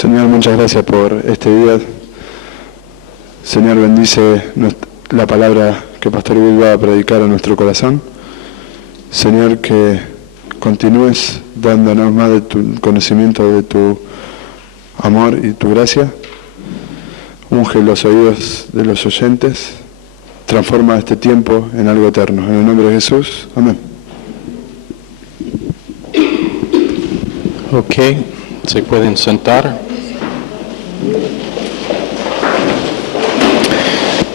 Señor, muchas gracias por este día. Señor, bendice la palabra que Pastor Will va a predicar a nuestro corazón. Señor, que continúes dándonos más de tu conocimiento, de tu amor y tu gracia. Unge los oídos de los oyentes. Transforma este tiempo en algo eterno. En el nombre de Jesús. Amén. Ok, se pueden sentar.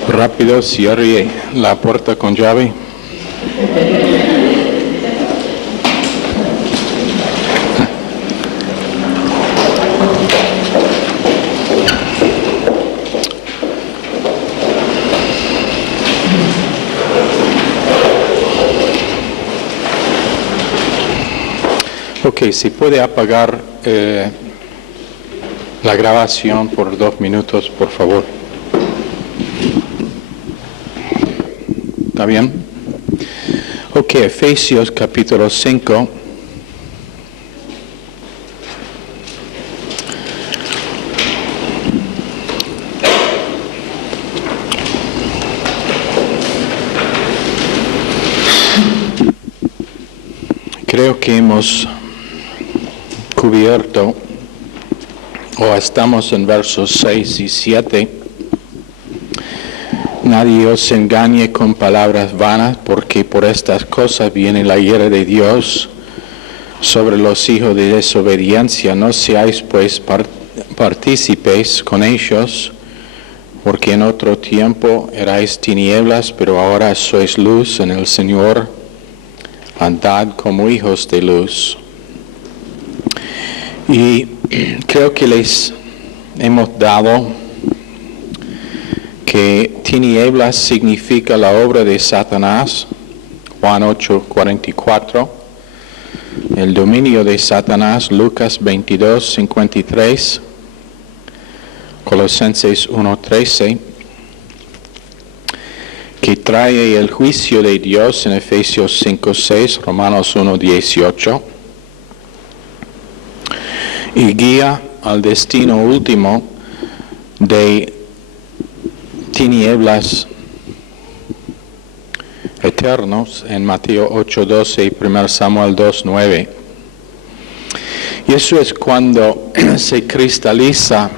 Rápido, cierre la puerta con llave. Ok, si puede apagar la grabación por 2 minutos, por favor. ¿Está bien? Ok, Efesios capítulo 5. Creo que hemos cubierto, o estamos en versos 6 y 7. Nadie os engañe con palabras vanas, porque por estas cosas viene la ira de Dios sobre los hijos de desobediencia. No seáis pues partícipes con ellos, porque en otro tiempo erais tinieblas, pero ahora sois luz en el Señor. Andad como hijos de luz. Y creo que les hemos dado que tinieblas significa la obra de Satanás, Juan 8:44, el dominio de Satanás, Lucas 22:53, Colosenses 1:13, que trae el juicio de Dios en Efesios 5:6, Romanos 1:18, y guía al destino último de tinieblas eternos en Mateo 8:12 y 1 Samuel 2:9. Y eso es cuando se cristaliza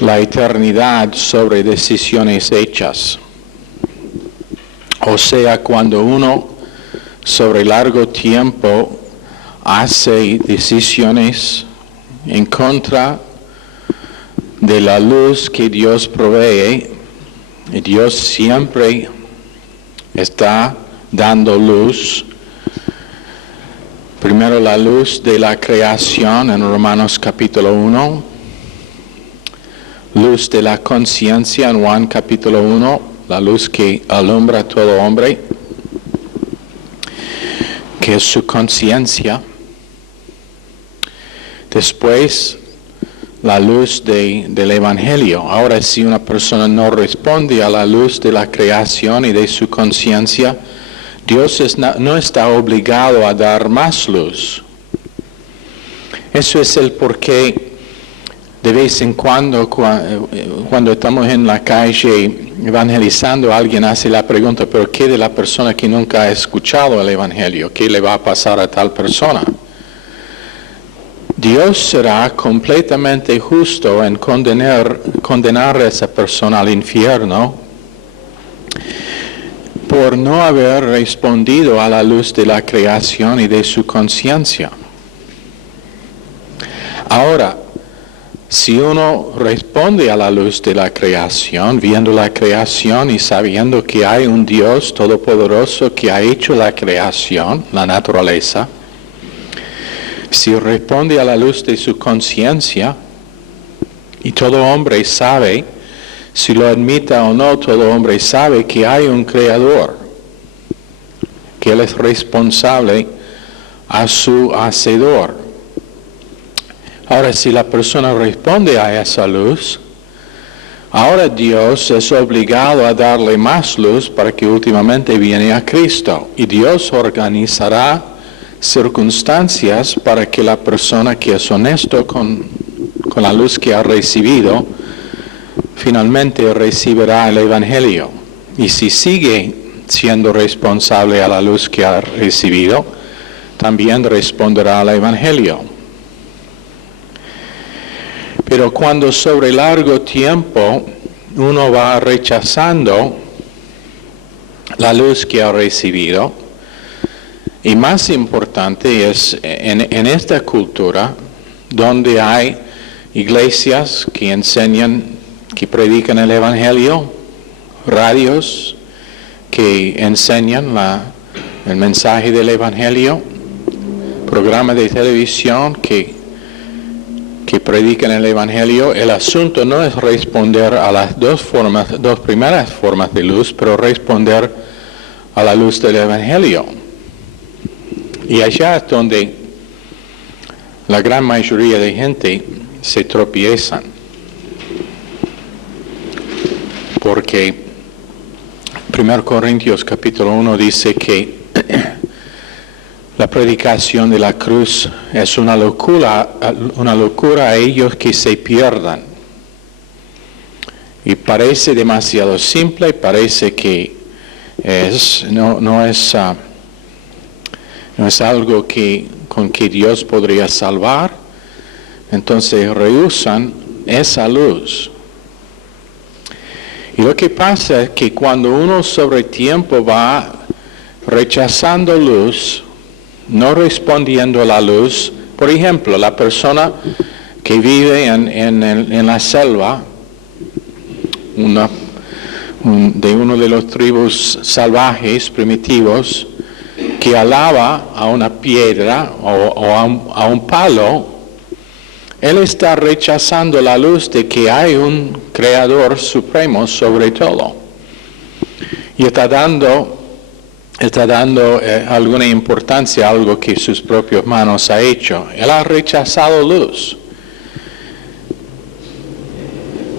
la eternidad sobre decisiones hechas. O sea, cuando uno sobre largo tiempo hace decisiones en contra de la luz que Dios provee, y Dios siempre está dando luz. Primero la luz de la creación en Romanos capítulo 1, luz de la conciencia en Juan capítulo 1, la luz que alumbra a todo hombre, que es su conciencia. Después, la luz del Evangelio. Ahora, si una persona no responde a la luz de la creación y de su conciencia, Dios no está obligado a dar más luz. Eso es el porqué de vez en cuando estamos en la calle evangelizando, alguien hace la pregunta, ¿pero qué de la persona que nunca ha escuchado el Evangelio? ¿Qué le va a pasar a tal persona? Dios será completamente justo en condenar a esa persona al infierno por no haber respondido a la luz de la creación y de su conciencia. Ahora, si uno responde a la luz de la creación, viendo la creación y sabiendo que hay un Dios todopoderoso que ha hecho la creación, la naturaleza, si responde a la luz de su conciencia, y todo hombre sabe, si lo admita o no, todo hombre sabe que hay un creador, que Él es responsable a su hacedor. Ahora, si la persona responde a esa luz, ahora Dios es obligado a darle más luz para que últimamente viene a Cristo. Y Dios organizará circunstancias para que la persona que es honesto con la luz que ha recibido, finalmente recibirá el Evangelio. Y si sigue siendo responsable a la luz que ha recibido, también responderá al Evangelio. Pero cuando sobre largo tiempo uno va rechazando la luz que ha recibido, y más importante es en esta cultura donde hay iglesias que enseñan, que predican el Evangelio, radios que enseñan el mensaje del Evangelio, programas de televisión que predican el Evangelio. El asunto no es responder a las dos primeras formas de luz, pero responder a la luz del Evangelio. Y allá es donde la gran mayoría de gente se tropiezan. Porque 1 Corintios capítulo 1 dice que la predicación de la cruz es una locura a ellos que se pierdan. Y parece demasiado simple, parece que no es algo con que Dios podría salvar. Entonces rehúsan esa luz. Y lo que pasa es que cuando uno sobre tiempo va rechazando luz, no respondiendo a la luz, por ejemplo, la persona que vive en la selva, de uno de los tribus salvajes primitivos, que alaba a una piedra o a un palo, él está rechazando la luz de que hay un Creador supremo sobre todo. Y está dando alguna importancia a algo que sus propias manos ha hecho. Él ha rechazado luz.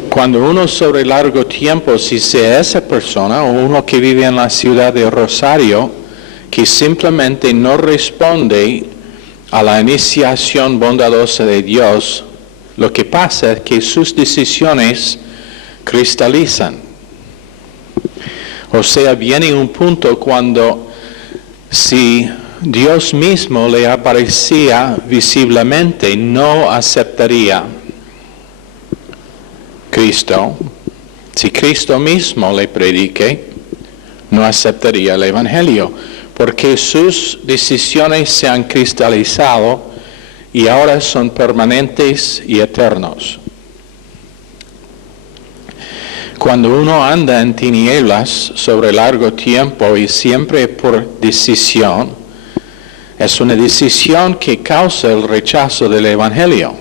Cuando uno sobre largo tiempo, si sea esa persona o uno que vive en la ciudad de Rosario, que simplemente no responde a la iniciación bondadosa de Dios, lo que pasa es que sus decisiones cristalizan. O sea, viene un punto cuando si Dios mismo le aparecía visiblemente, no aceptaría Cristo. Si Cristo mismo le predique, no aceptaría el Evangelio, porque sus decisiones se han cristalizado y ahora son permanentes y eternos. Cuando uno anda en tinieblas sobre largo tiempo y siempre por decisión, es una decisión que causa el rechazo del Evangelio.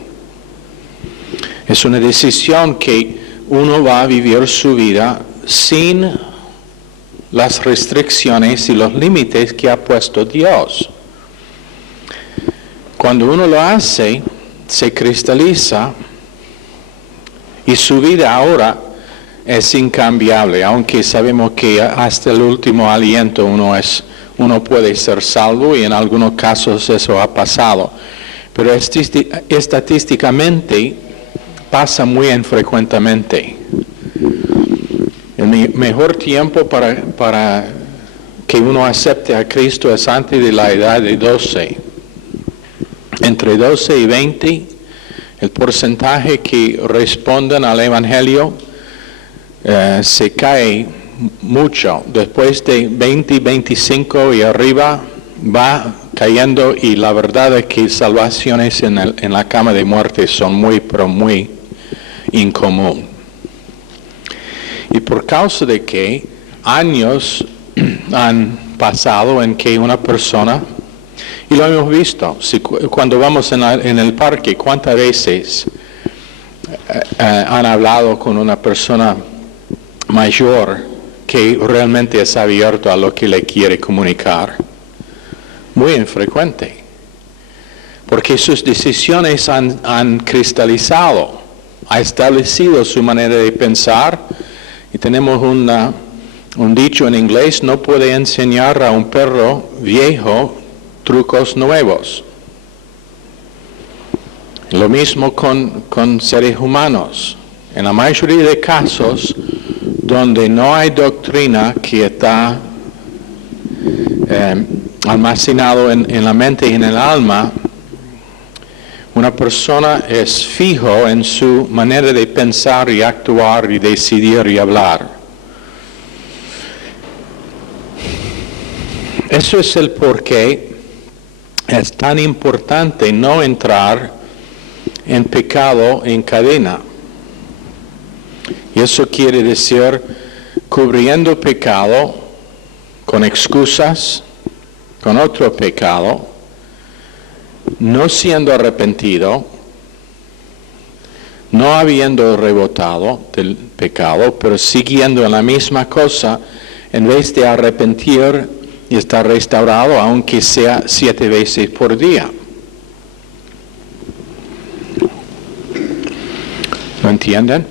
Es una decisión que uno va a vivir su vida sin las restricciones y los límites que ha puesto Dios. Cuando uno lo hace, se cristaliza y su vida ahora es incambiable, aunque sabemos que hasta el último aliento uno puede ser salvo y en algunos casos eso ha pasado. Pero estadísticamente pasa muy infrecuentemente. El mejor tiempo para que uno acepte a Cristo es antes de la edad de 12. Entre 12 y 20, el porcentaje que responden al Evangelio se cae mucho. Después de 20, 25 y arriba va cayendo, y la verdad es que salvaciones en la cama de muerte son muy incomún. Y por causa de que años han pasado en que una persona, y lo hemos visto, cuando vamos en el parque, ¿cuántas veces han hablado con una persona mayor que realmente es abierto a lo que le quiere comunicar? Muy infrecuente, porque sus decisiones han cristalizado, ha establecido su manera de pensar. Y tenemos un dicho en inglés: no puede enseñar a un perro viejo trucos nuevos. Lo mismo con seres humanos. En la mayoría de casos donde no hay doctrina que está almacenado en la mente y en el alma, una persona es fijo en su manera de pensar y actuar y decidir y hablar. Eso es el porqué es tan importante no entrar en pecado en cadena. Y eso quiere decir cubriendo pecado con excusas, con otro pecado, no siendo arrepentido, no habiendo rebotado del pecado, pero siguiendo en la misma cosa, en vez de arrepentir y estar restaurado, aunque sea 7 veces por día. ¿Lo entienden?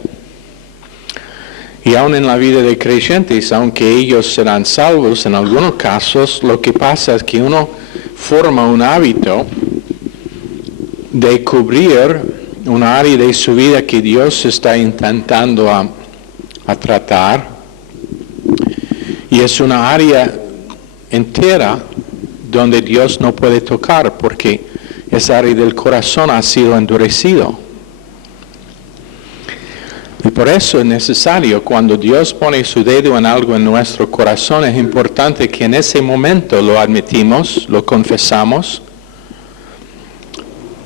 Y aún en la vida de creyentes, aunque ellos serán salvos, en algunos casos lo que pasa es que uno forma un hábito de cubrir un área de su vida que Dios está intentando a tratar, y es una área entera donde Dios no puede tocar porque esa área del corazón ha sido endurecido. Y por eso es necesario, cuando Dios pone su dedo en algo en nuestro corazón, es importante que en ese momento lo admitimos, lo confesamos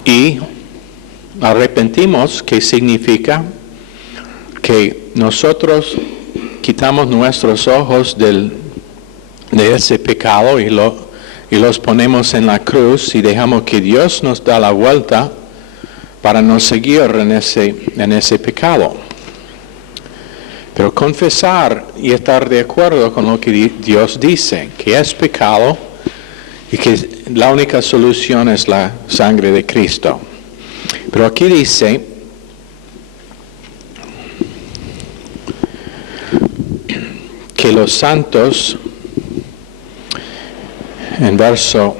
y arrepentimos, que significa que nosotros quitamos nuestros ojos de ese pecado y los ponemos en la cruz y dejamos que Dios nos da la vuelta para no seguir en ese pecado. Pero confesar y estar de acuerdo con lo que Dios dice, que es pecado y que la única solución es la sangre de Cristo. Pero aquí dice que los santos, en verso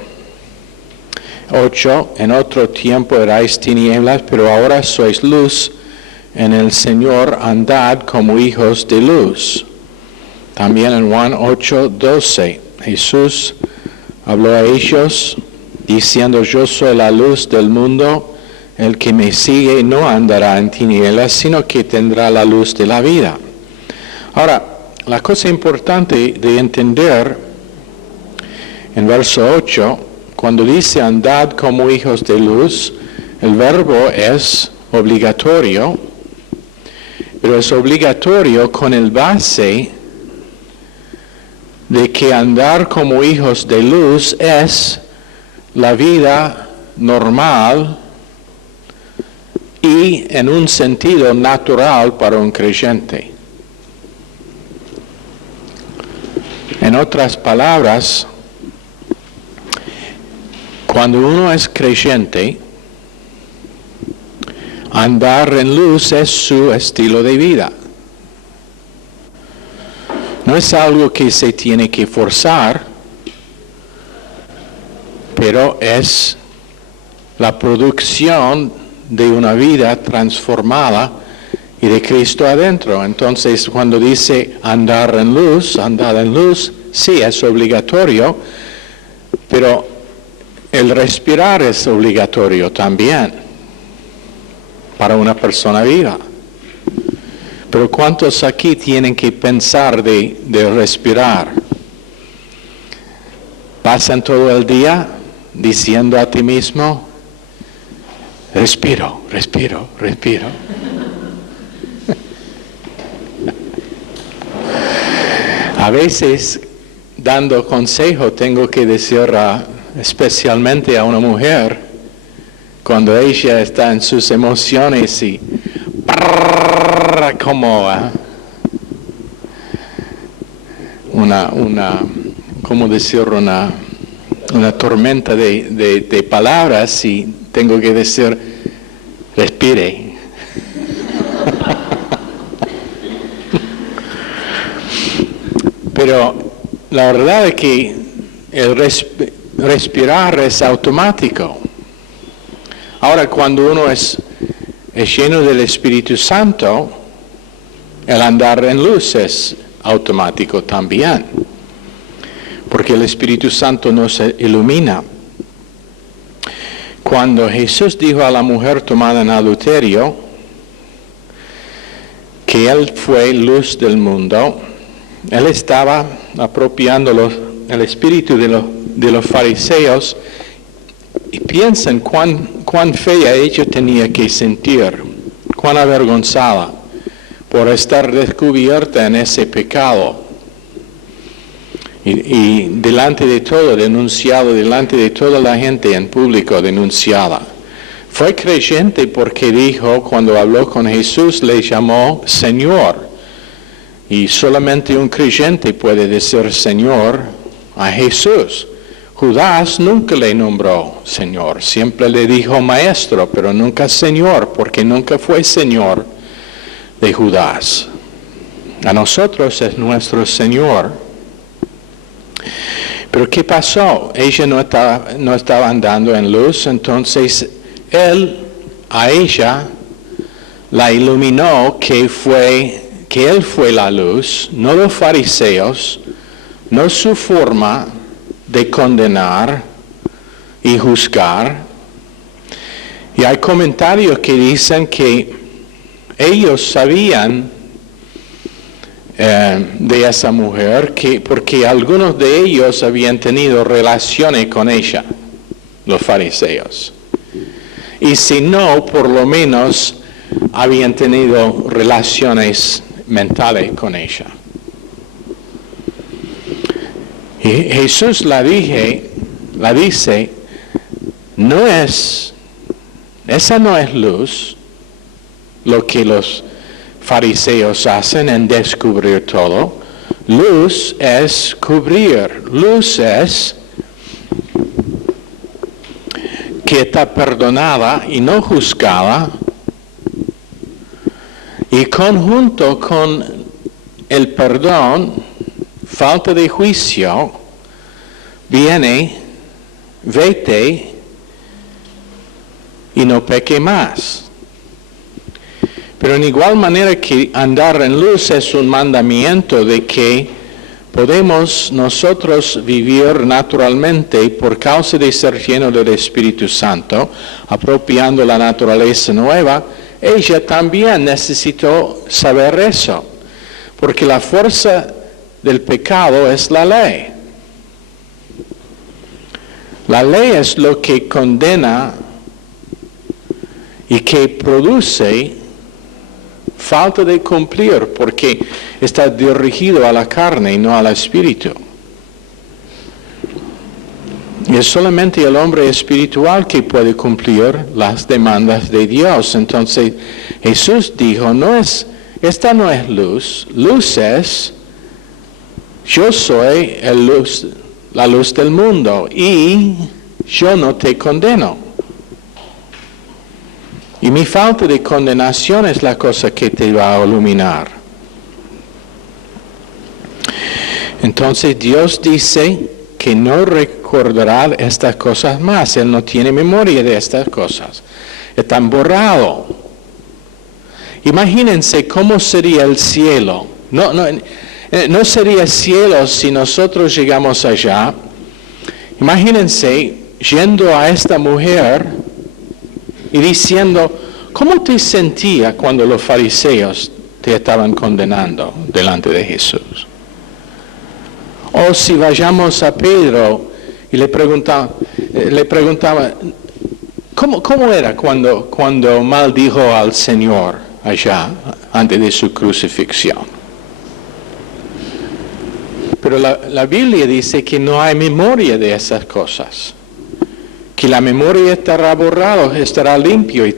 8, en otro tiempo erais tinieblas, pero ahora sois luz en el Señor, andad como hijos de luz. También en Juan 8:12, Jesús habló a ellos diciendo: yo soy la luz del mundo, el que me sigue no andará en tinieblas, sino que tendrá la luz de la vida. Ahora, la cosa importante de entender en verso 8, cuando dice andad como hijos de luz, el verbo es obligatorio, pero es obligatorio con el base de que andar como hijos de luz es la vida normal y en un sentido natural para un creyente. En otras palabras, cuando uno es creyente, andar en luz es su estilo de vida. No es algo que se tiene que forzar, pero es la producción de una vida transformada y de Cristo adentro. Entonces, cuando dice andar en luz, sí es obligatorio, pero el respirar es obligatorio también para una persona viva. Pero ¿cuántos aquí tienen que pensar de respirar? ¿Pasan todo el día diciendo a ti mismo: respiro, respiro, respiro? A veces, dando consejo, tengo que decir especialmente a una mujer, cuando ella está en sus emociones y como ¿cómo decir? Una tormenta de palabras, y tengo que decir: respire. Pero la verdad es que respirar es automático. Ahora, cuando uno es lleno del Espíritu Santo, el andar en luz es automático también, porque el Espíritu Santo nos ilumina. Cuando Jesús dijo a la mujer tomada en adulterio que Él fue luz del mundo, Él estaba apropiando el espíritu de los fariseos, y piensen cuán fea ella tenía que sentir, cuán avergonzada por estar descubierta en ese pecado. Y delante de todo, denunciado, delante de toda la gente en público, denunciada. Fue creyente porque dijo, cuando habló con Jesús, le llamó Señor. Y solamente un creyente puede decir Señor a Jesús. Judas nunca le nombró Señor, siempre le dijo Maestro, pero nunca Señor, porque nunca fue Señor de Judas. A nosotros es nuestro Señor. Pero ¿qué pasó? Ella no estaba andando en luz, entonces Él a ella la iluminó que Él fue la luz, no los fariseos, no su forma de condenar y juzgar. Y hay comentarios que dicen que ellos sabían de esa mujer, porque algunos de ellos habían tenido relaciones con ella, los fariseos. Y si no, por lo menos habían tenido relaciones mentales con ella. Y Jesús la dice, esa no es luz, lo que los fariseos hacen en descubrir todo. Luz es cubrir, luz es que está perdonada y no juzgada, y conjunto con el perdón, falta de juicio, viene, vete y no peque más. Pero en igual manera que andar en luz es un mandamiento de que podemos nosotros vivir naturalmente por causa de ser lleno del Espíritu Santo, apropiando la naturaleza nueva, ella también necesitó saber eso, porque la fuerza del pecado es la ley. La ley es lo que condena y que produce falta de cumplir, porque está dirigido a la carne y no al espíritu. Y es solamente el hombre espiritual que puede cumplir las demandas de Dios. Entonces Jesús dijo, esta no es luz, luz es, yo soy la luz del mundo y yo no te condeno. Y mi falta de condenación es la cosa que te va a iluminar. Entonces Dios dice que no recordará estas cosas más. Él no tiene memoria de estas cosas. Están borrados. Imagínense cómo sería el cielo. No sería cielo si nosotros llegamos allá. Imagínense yendo a esta mujer y diciendo, ¿cómo te sentías cuando los fariseos te estaban condenando delante de Jesús? O si vayamos a Pedro y le preguntaba, ¿cómo era cuando maldijo al Señor allá antes de su crucifixión? Pero la Biblia dice que no hay memoria de esas cosas, que la memoria estará borrada, estará limpio y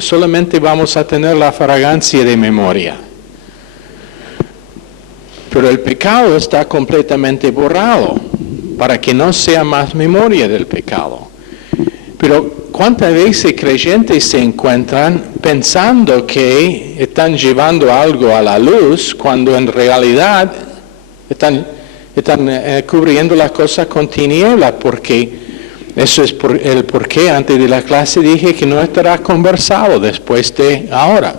solamente vamos a tener la fragancia de memoria. Pero el pecado está completamente borrado para que no sea más memoria del pecado. Pero ¿cuántas veces creyentes se encuentran pensando que están llevando algo a la luz cuando en realidad están están cubriendo las cosas con tinieblas, porque eso es el porqué antes de la clase dije que no estará conversado después de ahora.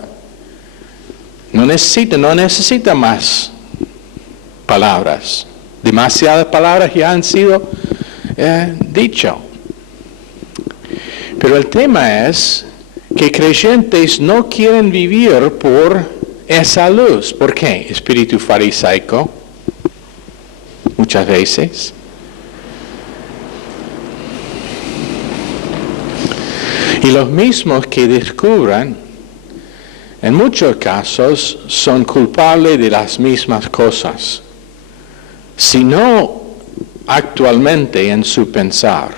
No necesita más palabras. Demasiadas palabras ya han sido dicho. Pero el tema es que creyentes no quieren vivir por esa luz. ¿Por qué? Espíritu farisaico. Muchas veces. Y los mismos que descubran, en muchos casos, son culpables de las mismas cosas. Si no actualmente en su pensar.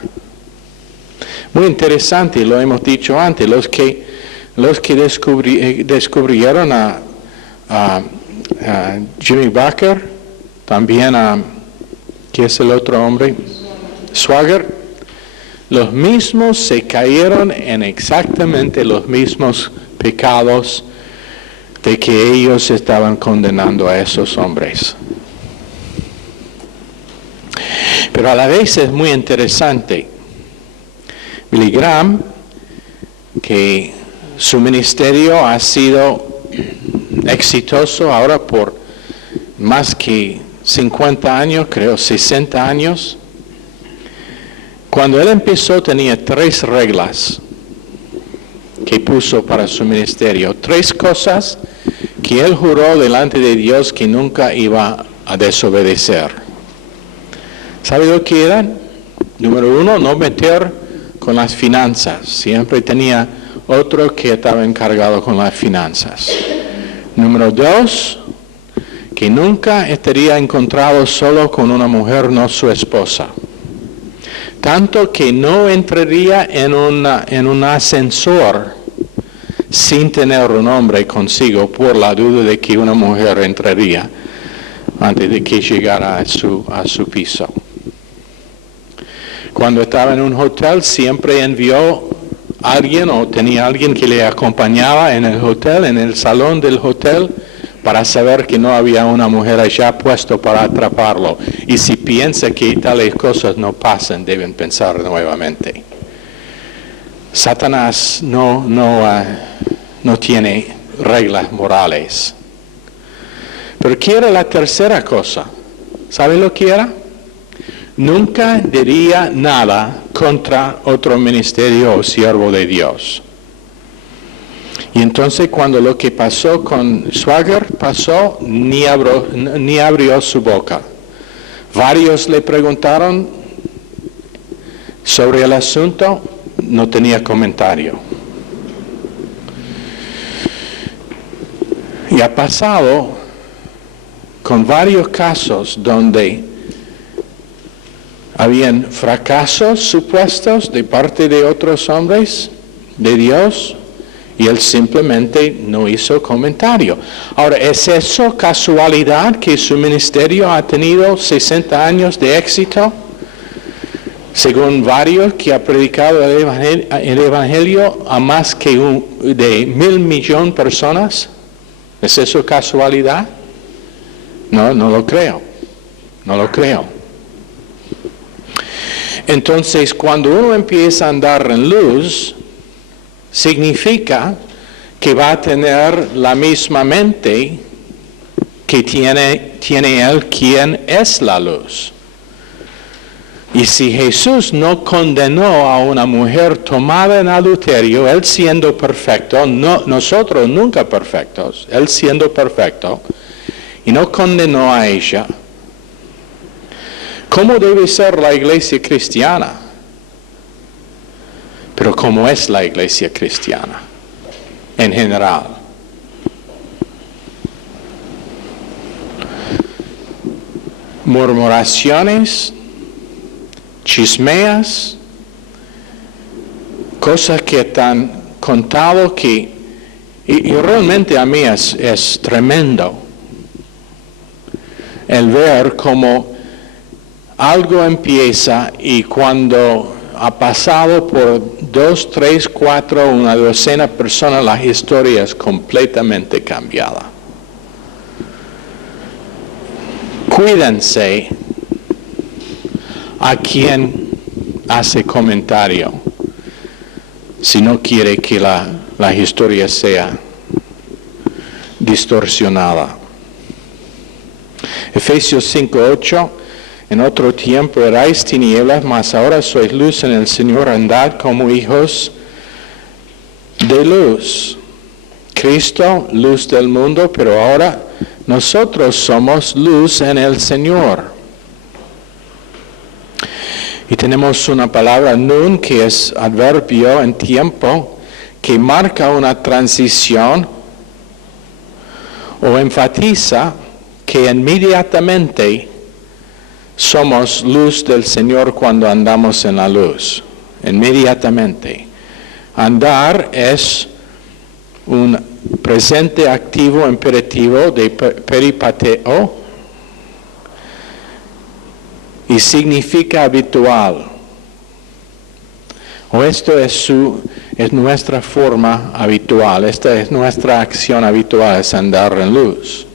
Muy interesante, lo hemos dicho antes, los que descubrieron a Jimmy Bakker, también ¿qué es el otro hombre? Swagger. Los mismos se cayeron en exactamente los mismos pecados de que ellos estaban condenando a esos hombres. Pero a la vez es muy interesante. Billy Graham, que su ministerio ha sido exitoso ahora por más que 50 años, creo 60 años. Cuando él empezó tenía 3 reglas que puso para su ministerio. 3 cosas que él juró delante de Dios que nunca iba a desobedecer. ¿Sabe lo que eran? Número 1, no meter con las finanzas. Siempre tenía otro que estaba encargado con las finanzas. Número 2, que nunca estaría encontrado solo con una mujer, no su esposa. Tanto que no entraría en un ascensor sin tener un hombre consigo por la duda de que una mujer entraría antes de que llegara a su piso. Cuando estaba en un hotel siempre envió a alguien o tenía alguien que le acompañaba en el hotel, en el salón del hotel, para saber que no había una mujer allá puesto para atraparlo. Y si piensa que tales cosas no pasan, deben pensar nuevamente. Satanás no tiene reglas morales. Pero ¿qué era la tercera cosa? ¿Sabe lo que era? Nunca diría nada contra otro ministerio o siervo de Dios. Y entonces cuando lo que pasó con Swagger pasó, ni abrió su boca. Varios le preguntaron sobre el asunto, no tenía comentario. Y ha pasado con varios casos donde habían fracasos supuestos de parte de otros hombres de Dios, y él simplemente no hizo comentario. Ahora, ¿es eso casualidad que su ministerio ha tenido 60 años de éxito? Según varios que ha predicado el Evangelio a más que de 1,000 millones de personas. ¿Es eso casualidad? No lo creo. No lo creo. Entonces, cuando uno empieza a andar en luz, significa que va a tener la misma mente que tiene él, quien es la luz. Y si Jesús no condenó a una mujer tomada en adulterio, él siendo perfecto, nosotros nunca perfectos, él siendo perfecto, y no condenó a ella, ¿cómo debe ser la iglesia cristiana? Pero ¿cómo es la iglesia cristiana en general? Murmuraciones, chismeas, cosas que están contado que, y realmente a mí es tremendo el ver cómo algo empieza y cuando ha pasado por 2, 3, 4, una docena de personas, la historia es completamente cambiada. Cuídense a quien hace comentario si no quiere que la historia sea distorsionada. Efesios 5:8, en otro tiempo erais tinieblas, mas ahora sois luz en el Señor, andad como hijos de luz. Cristo, luz del mundo, pero ahora nosotros somos luz en el Señor. Y tenemos una palabra nun, que es adverbio en tiempo, que marca una transición o enfatiza que inmediatamente somos luz del Señor cuando andamos en la luz. Inmediatamente. Andar es un presente activo imperativo de peripateo y significa habitual. O esto es nuestra forma habitual, esta es nuestra acción habitual, es andar en luz.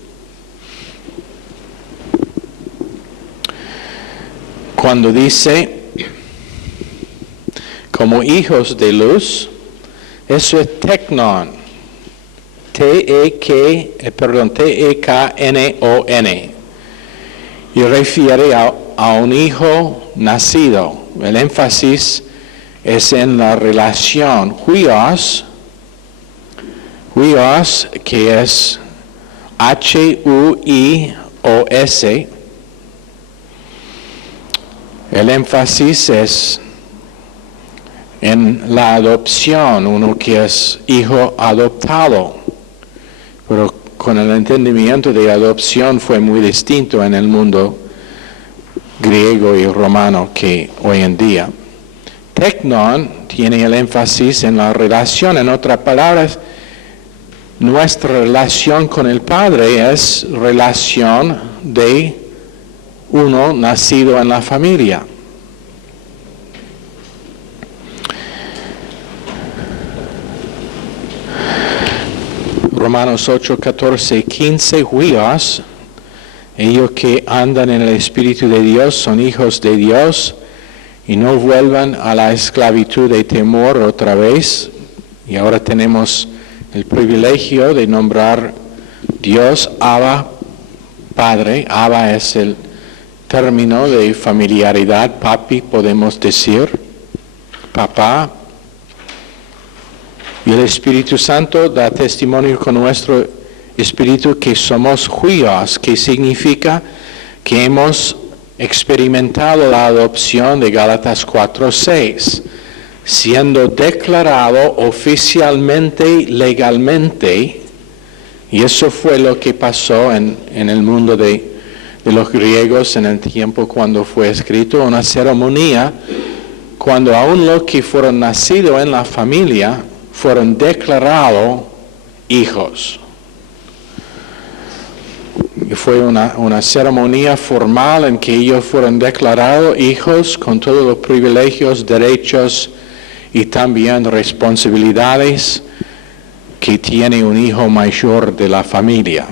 Cuando dice como hijos de luz, eso es teknon, T-E-K-N-O-N, y refiere a un hijo nacido. El énfasis es en la relación huios, que es H-U-I-O-S. El énfasis es en la adopción, uno que es hijo adoptado, pero con el entendimiento de adopción fue muy distinto en el mundo griego y romano que hoy en día. Teknon tiene el énfasis en la relación, en otras palabras, nuestra relación con el Padre es relación de uno nacido en la familia. Romanos 8, 14 y 15, huios, ellos que andan en el Espíritu de Dios son hijos de Dios y no vuelvan a la esclavitud de temor otra vez. Y ahora tenemos el privilegio de nombrar Dios Abba, Padre. Abba es el término de familiaridad, papi podemos decir, papá. Y el Espíritu Santo da testimonio con nuestro espíritu que somos huios, que significa que hemos experimentado la adopción de Gálatas 4:6, siendo declarado oficialmente, legalmente, y eso fue lo que pasó en el mundo de los griegos en el tiempo cuando fue escrito, una ceremonia cuando aún los que fueron nacidos en la familia fueron declarados hijos. Y fue una ceremonia formal en que ellos fueron declarados hijos con todos los privilegios, derechos y también responsabilidades que tiene un hijo mayor de la familia.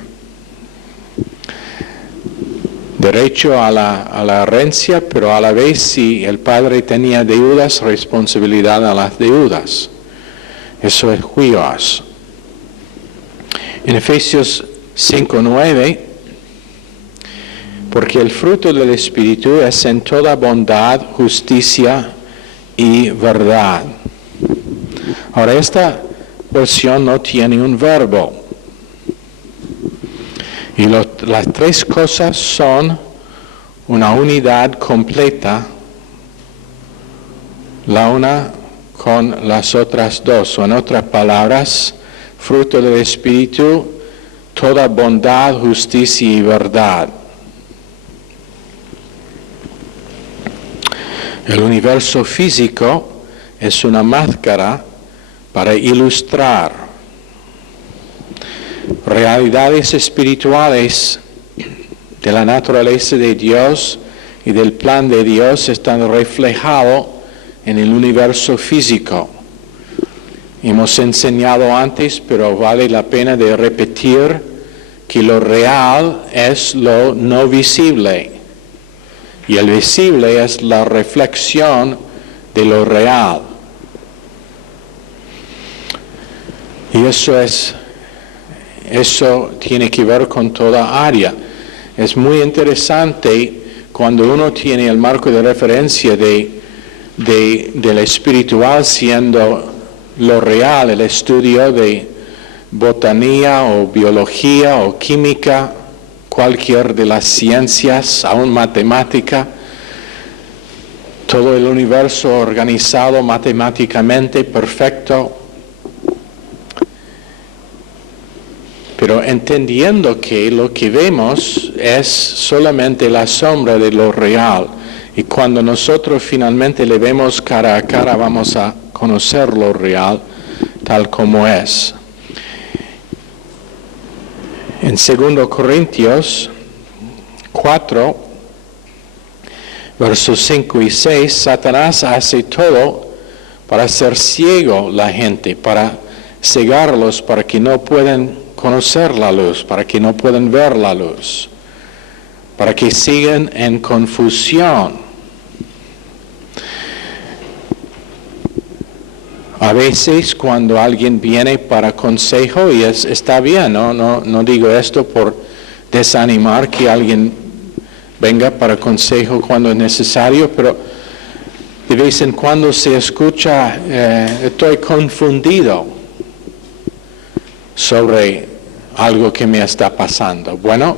Derecho a la herencia, pero a la vez si el padre tenía deudas, responsabilidad a las deudas. Eso es huios. En Efesios 5:9, porque el fruto del Espíritu es en toda bondad, justicia y verdad. Ahora, esta porción no tiene un verbo. Y las tres cosas son una unidad completa, la una con las otras dos. O en otras palabras, fruto del Espíritu, toda bondad, justicia y verdad. El universo físico es una máscara para ilustrar realidades espirituales de la naturaleza de Dios y del plan de Dios están reflejados en el universo físico. Hemos enseñado antes, pero vale la pena de repetir que lo real es lo no visible. Y el visible es la reflexión de lo real. Y eso tiene que ver con toda área. Es muy interesante cuando uno tiene el marco de referencia del espiritual siendo lo real, el estudio de botanía o biología o química, cualquier de las ciencias, aún matemática, todo el universo organizado matemáticamente, perfecto. Pero entendiendo que lo que vemos es solamente la sombra de lo real. Y cuando nosotros finalmente le vemos cara a cara, vamos a conocer lo real tal como es. En 2 Corintios 4, versos 5 y 6, Satanás hace todo para hacer ciego la gente, para cegarlos, para que no puedan conocer la luz, para que no puedan ver la luz, para que sigan en confusión. A veces cuando alguien viene para consejo, y está bien, no digo esto por desanimar que alguien venga para consejo cuando es necesario, pero de vez en cuando se escucha, estoy confundido sobre algo que me está pasando. Bueno,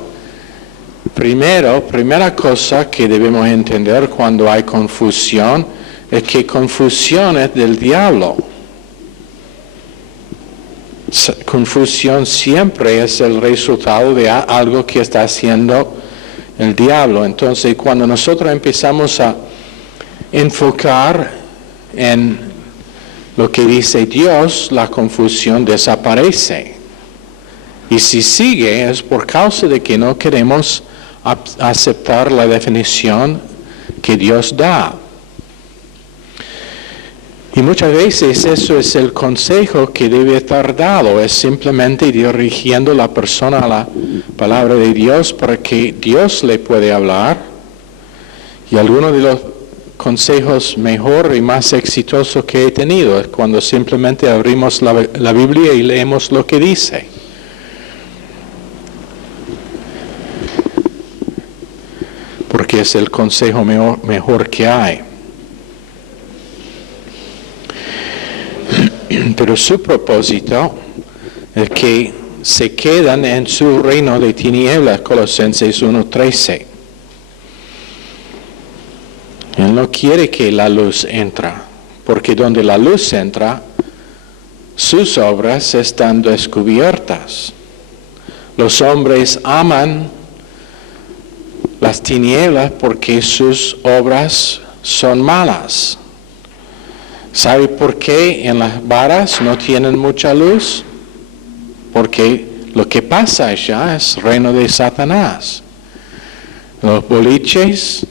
primera cosa que debemos entender cuando hay confusión es que confusión es del diablo. Confusión siempre es el resultado de algo que está haciendo el diablo. Entonces, cuando nosotros empezamos a enfocar en lo que dice Dios, la confusión desaparece. Y si sigue es por causa de que no queremos aceptar la definición que Dios da. Y muchas veces eso es el consejo que debe estar dado, es simplemente dirigiendo la persona a la palabra de Dios para que Dios le puede hablar. Y algunos de los consejos mejor y más exitosos que he tenido es cuando simplemente abrimos la Biblia y leemos lo que dice. Porque es el consejo mejor que hay. Pero su propósito es que se quedan en su reino de tinieblas, Colosenses 1:13. Él no quiere que la luz entre, porque donde la luz entra, sus obras están descubiertas. Los hombres aman las tinieblas porque sus obras son malas. ¿Sabe por qué en las varas no tienen mucha luz? Porque lo que pasa allá es reino de Satanás. Los boliches,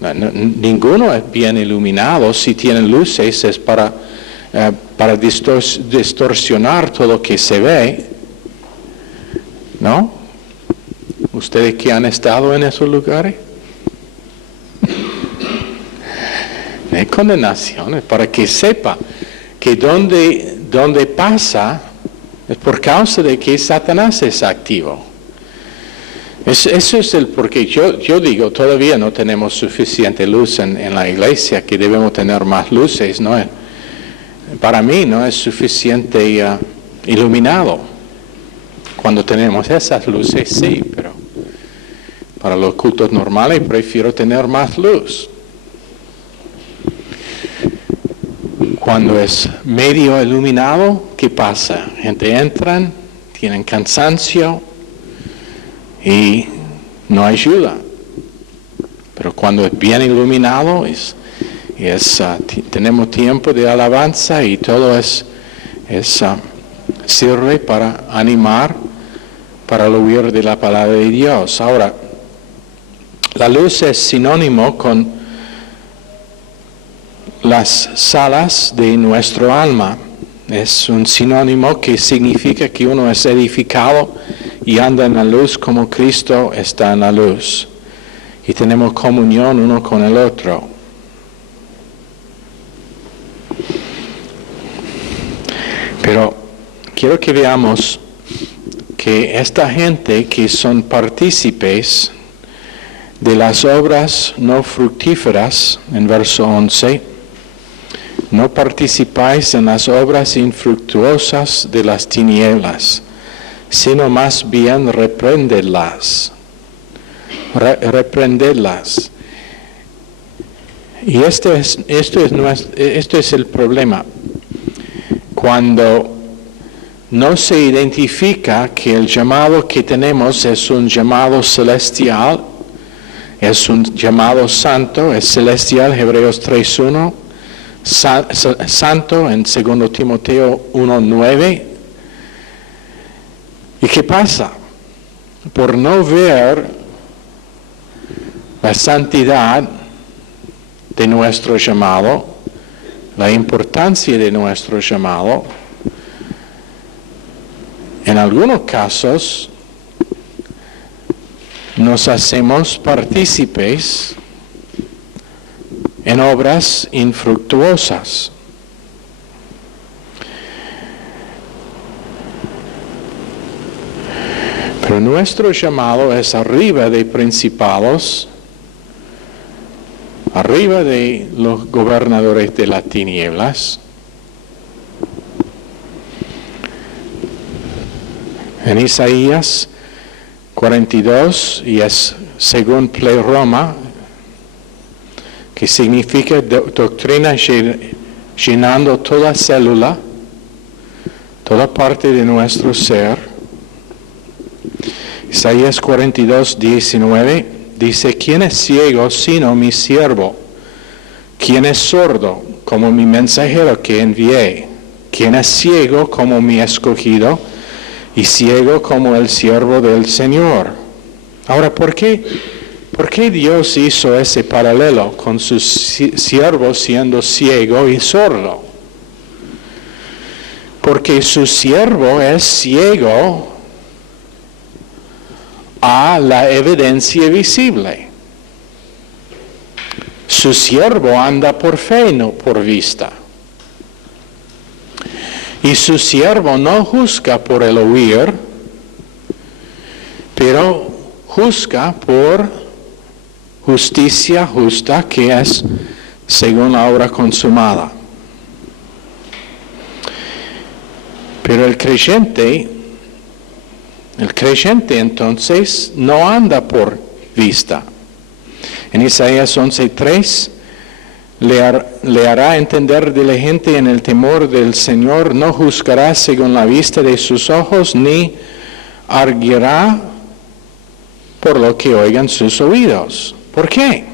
ninguno es bien iluminado. Si tienen luces es para distorsionar todo lo que se ve. ¿No? ¿Ustedes que han estado en esos lugares? Hay condenaciones para que sepa que donde pasa es por causa de que Satanás es activo. Eso es el porqué. Yo digo, todavía no tenemos suficiente luz en la iglesia, que debemos tener más luces. ¿No? Para mí no es suficiente iluminado. Cuando tenemos esas luces, sí, pero para los cultos normales prefiero tener más luz. Cuando es medio iluminado, ¿qué pasa? Gente entran, tienen cansancio y no ayuda. Pero cuando es bien iluminado, tenemos tiempo de alabanza y todo sirve para animar, para el oír de la palabra de Dios. Ahora, la luz es sinónimo con las salas de nuestro alma. Es un sinónimo que significa que uno es edificado y anda en la luz como Cristo está en la luz. y tenemos comunión uno con el otro. Pero quiero que veamos que esta gente que son partícipes de las obras no fructíferas, en verso 11, no participáis en las obras infructuosas de las tinieblas, sino más bien reprendedlas. Y esto es el problema. Cuando no se identifica que el llamado que tenemos es un llamado celestial, es un llamado santo, es celestial, Hebreos 3.1, santo en 2 Timoteo 1.9. ¿Y qué pasa? Por no ver la santidad de nuestro llamado, la importancia de nuestro llamado, en algunos casos nos hacemos partícipes en obras infructuosas. Pero nuestro llamado es arriba de principados, arriba de los gobernadores de las tinieblas. En Isaías 42, y es según Pleroma, que significa doctrina llenando toda célula, toda parte de nuestro ser. Isaías 42, 19, dice, ¿quién es ciego sino mi siervo? ¿Quién es sordo como mi mensajero que envié? ¿Quién es ciego como mi escogido? Y ciego como el siervo del Señor. Ahora, ¿por qué Dios hizo ese paralelo con sus siervos siendo ciego y sordo? Porque su siervo es ciego a la evidencia visible. Su siervo anda por fe, no por vista. Y su siervo no juzga por el oír, pero juzga por justicia justa, que es según la obra consumada. Pero el creyente entonces no anda por vista. En Isaías 11:3, le hará entender diligente en el temor del Señor, no juzgará según la vista de sus ojos, ni arguirá por lo que oigan sus oídos. ¿Por qué?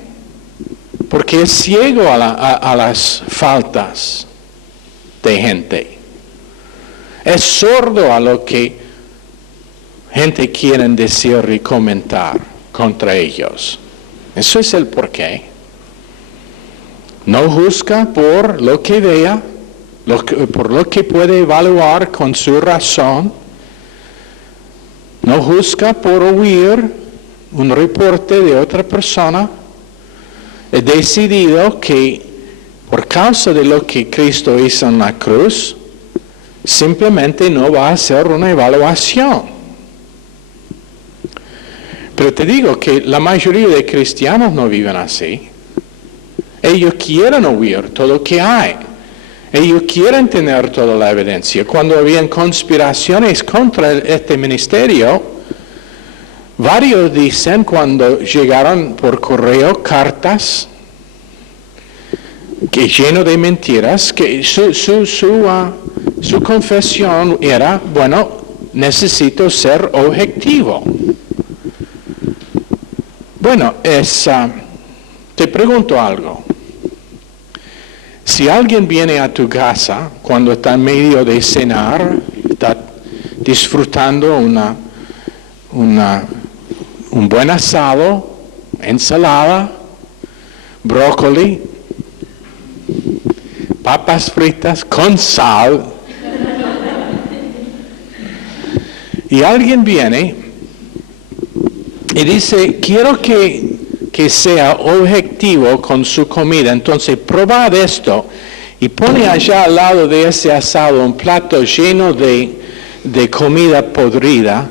Porque es ciego a las faltas de gente. Es sordo a lo que gente quiere decir y comentar contra ellos. Eso es el porqué. No juzga por lo que vea, por lo que puede evaluar con su razón. No juzga por oír un reporte de otra persona. He decidido que por causa de lo que Cristo hizo en la cruz, simplemente no va a hacer una evaluación. Pero te digo que la mayoría de cristianos no viven así. Ellos quieren oír todo lo que hay. Ellos quieren tener toda la evidencia. Cuando habían conspiraciones contra este ministerio, varios dicen cuando llegaron por correo cartas que lleno de mentiras, que su confesión era, bueno, necesito ser objetivo. Bueno, te pregunto algo. Si alguien viene a tu casa cuando está en medio de cenar, está disfrutando un buen asado, ensalada, brócoli, papas fritas con sal, y alguien viene y dice, quiero que que sea objetivo con su comida. Entonces, probad esto y pone allá al lado de ese asado un plato lleno de comida podrida,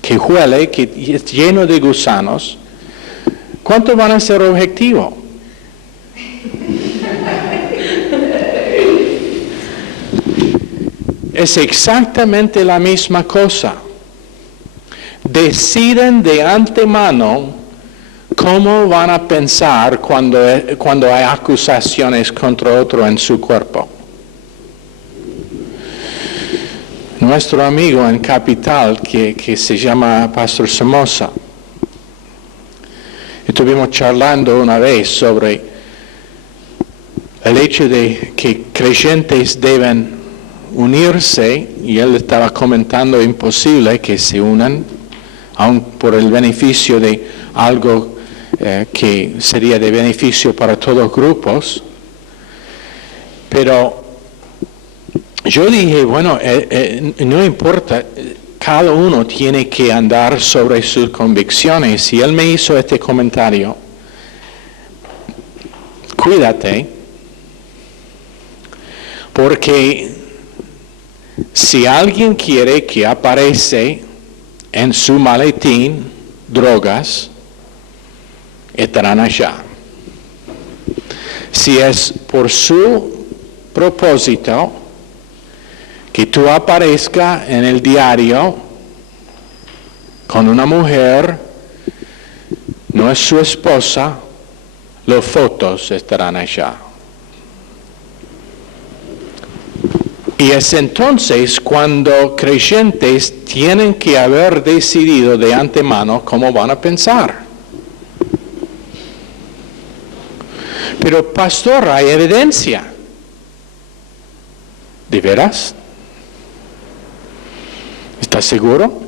que huele, que es lleno de gusanos. ¿Cuánto van a ser objetivo? Es exactamente la misma cosa. Deciden de antemano cómo van a pensar cuando hay acusaciones contra otro en su cuerpo. Nuestro amigo en Capital, que se llama Pastor Somoza, estuvimos charlando una vez sobre el hecho de que creyentes deben unirse, y él estaba comentando imposible que se unan, aun por el beneficio de algo que sería de beneficio para todos los grupos. Pero yo dije, bueno, no importa, cada uno tiene que andar sobre sus convicciones. Y él me hizo este comentario: cuídate, porque si alguien quiere que aparece en su maletín drogas, estarán allá. Si es por su propósito que tú aparezcas en el diario con una mujer, no es su esposa, las fotos estarán allá. Y es entonces cuando creyentes tienen que haber decidido de antemano cómo van a pensar. Pero pastor, hay evidencia. ¿De veras? ¿Estás seguro?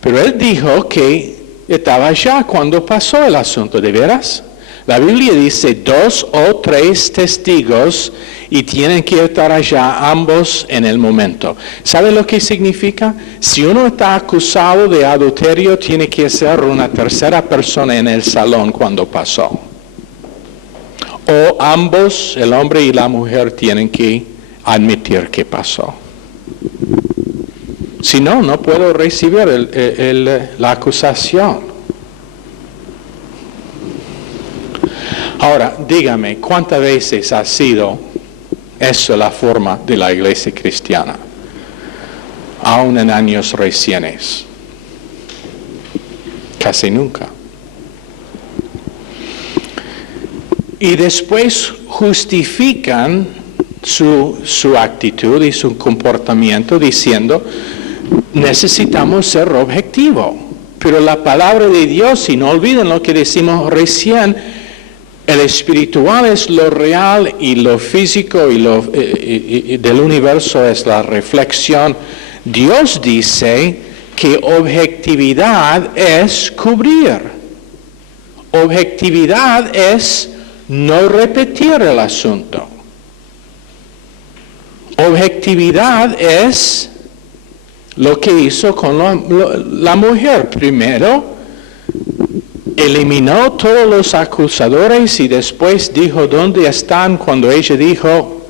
Pero él dijo que estaba allá cuando pasó el asunto. ¿De veras? La Biblia dice 2 o 3 testigos y tienen que estar allá ambos en el momento. ¿Sabe lo que significa? Si uno está acusado de adulterio, tiene que ser una tercera persona en el salón cuando pasó. O ambos, el hombre y la mujer, tienen que admitir que pasó. Si no, no puedo recibir la acusación. Ahora, dígame, ¿cuántas veces ha sido eso la forma de la iglesia cristiana? Aún en años recientes. Casi nunca. Y después justifican su actitud y su comportamiento diciendo, necesitamos ser objetivo. Pero la palabra de Dios, y no olviden lo que decimos recién, el espiritual es lo real y lo físico y del universo es la reflexión. Dios dice que objetividad es cubrir. Objetividad es no repetir el asunto. Objetividad es lo que hizo con la mujer. Primero, eliminó todos los acusadores y después dijo, ¿dónde están? Cuando ella dijo,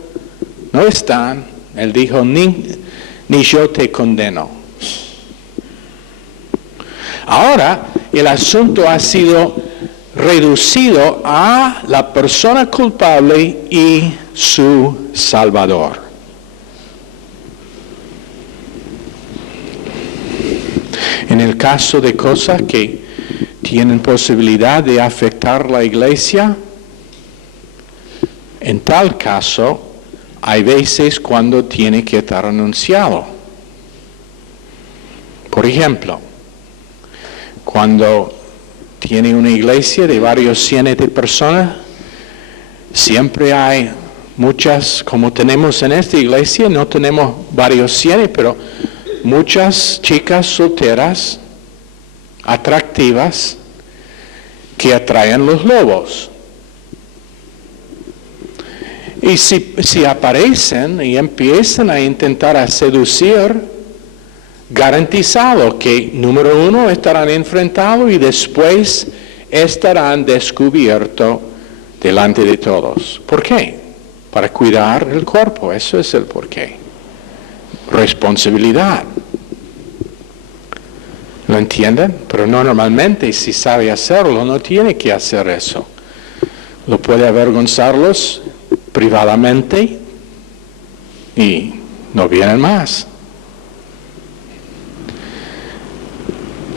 no están, él dijo, ni yo te condeno. Ahora, el asunto ha sido reducido a la persona culpable y su salvador. En el caso de cosas que tienen posibilidad de afectar la iglesia, en tal caso, hay veces cuando tiene que estar anunciado. Por ejemplo, cuando tiene una iglesia de varios cientos de personas, siempre hay muchas, como tenemos en esta iglesia, no tenemos varios cientos, pero muchas chicas solteras, atractivas, que atraen los lobos. Y si aparecen y empiezan a intentar a seducir garantizado que, número uno, estarán enfrentados y después estarán descubiertos delante de todos. ¿Por qué? Para cuidar el cuerpo, eso es el porqué. Responsabilidad. ¿Lo entienden? Pero no normalmente, si sabe hacerlo, no tiene que hacer eso. Lo puede avergonzarlos privadamente y no vienen más.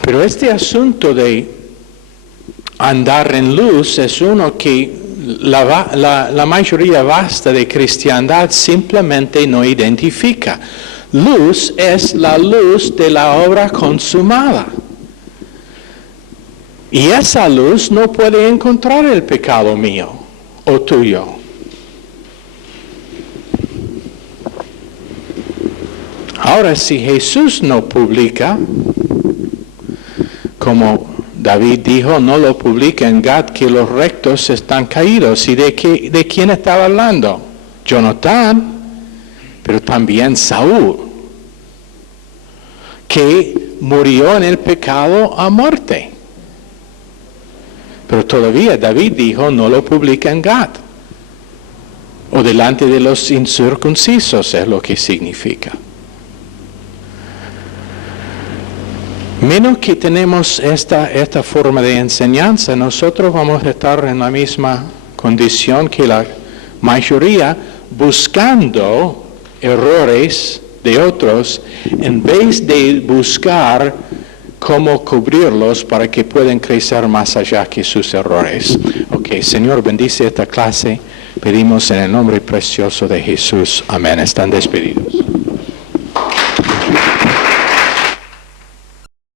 Pero este asunto de andar en luz es uno que la mayoría vasta de cristiandad simplemente no identifica. Luz es la luz de la obra consumada. Y esa luz no puede encontrar el pecado mío o tuyo. Ahora, si Jesús no publica, como David dijo, no lo publica en Gad, que los rectos están caídos. ¿Y de quién estaba hablando? Jonatán, pero también Saúl, que murió en el pecado a muerte. Pero todavía David dijo, no lo publica en Gad, o delante de los incircuncisos, es lo que significa. Menos que tenemos esta forma de enseñanza, nosotros vamos a estar en la misma condición que la mayoría, buscando errores de otros, en vez de buscar cómo cubrirlos para que puedan crecer más allá que sus errores. Ok, Señor, bendice esta clase. Pedimos en el nombre precioso de Jesús. Amén. Están despedidos.